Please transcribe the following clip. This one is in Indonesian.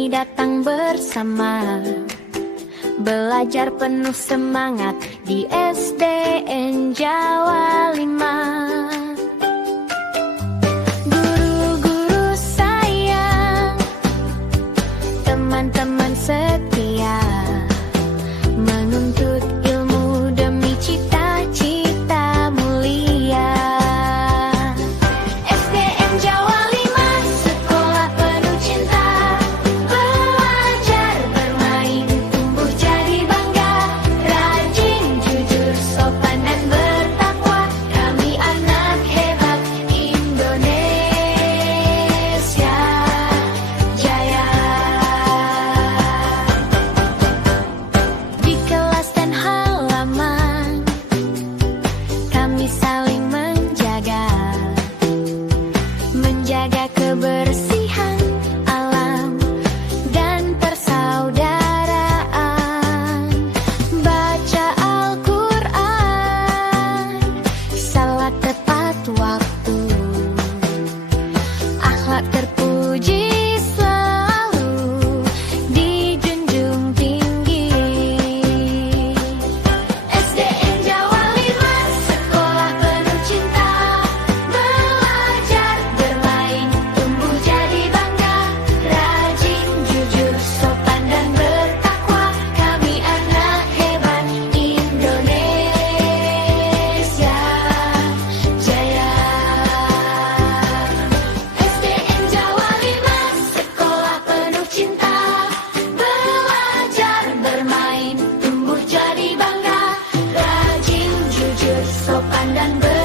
kami datang bersama, belajar penuh semangat di SDN Jawa 5. Guru-guru sayang, teman-teman setia, menuntut ilmu demi cita-cita mulia. SDN Jawa 5, sekolah penuh cinta, belajar, bermain, tumbuh jadi bangga, rajin, jujur, sopan dan bertakwa. Kami anak hebat Indonesia Jaya. Di kelas dan halaman, kami saling menjaga kebersihan alam dan persaudaraan. Baca Al-Quran, salat tepat waktu, akhlak terpuji selalu dijunjung tinggi. SDN Jawa 5, sekolah penuh cinta, belajar, bermain, tumbuh jadi bangga, rajin, jujur, sopan dan bertakwa. Kami anak hebat Indonesia Jaya. SDN Jawa 5, sekolah penuh cinta, belajar, bermain, tumbuh jadi bangga, rajin, jujur, sopan dan bertakwa.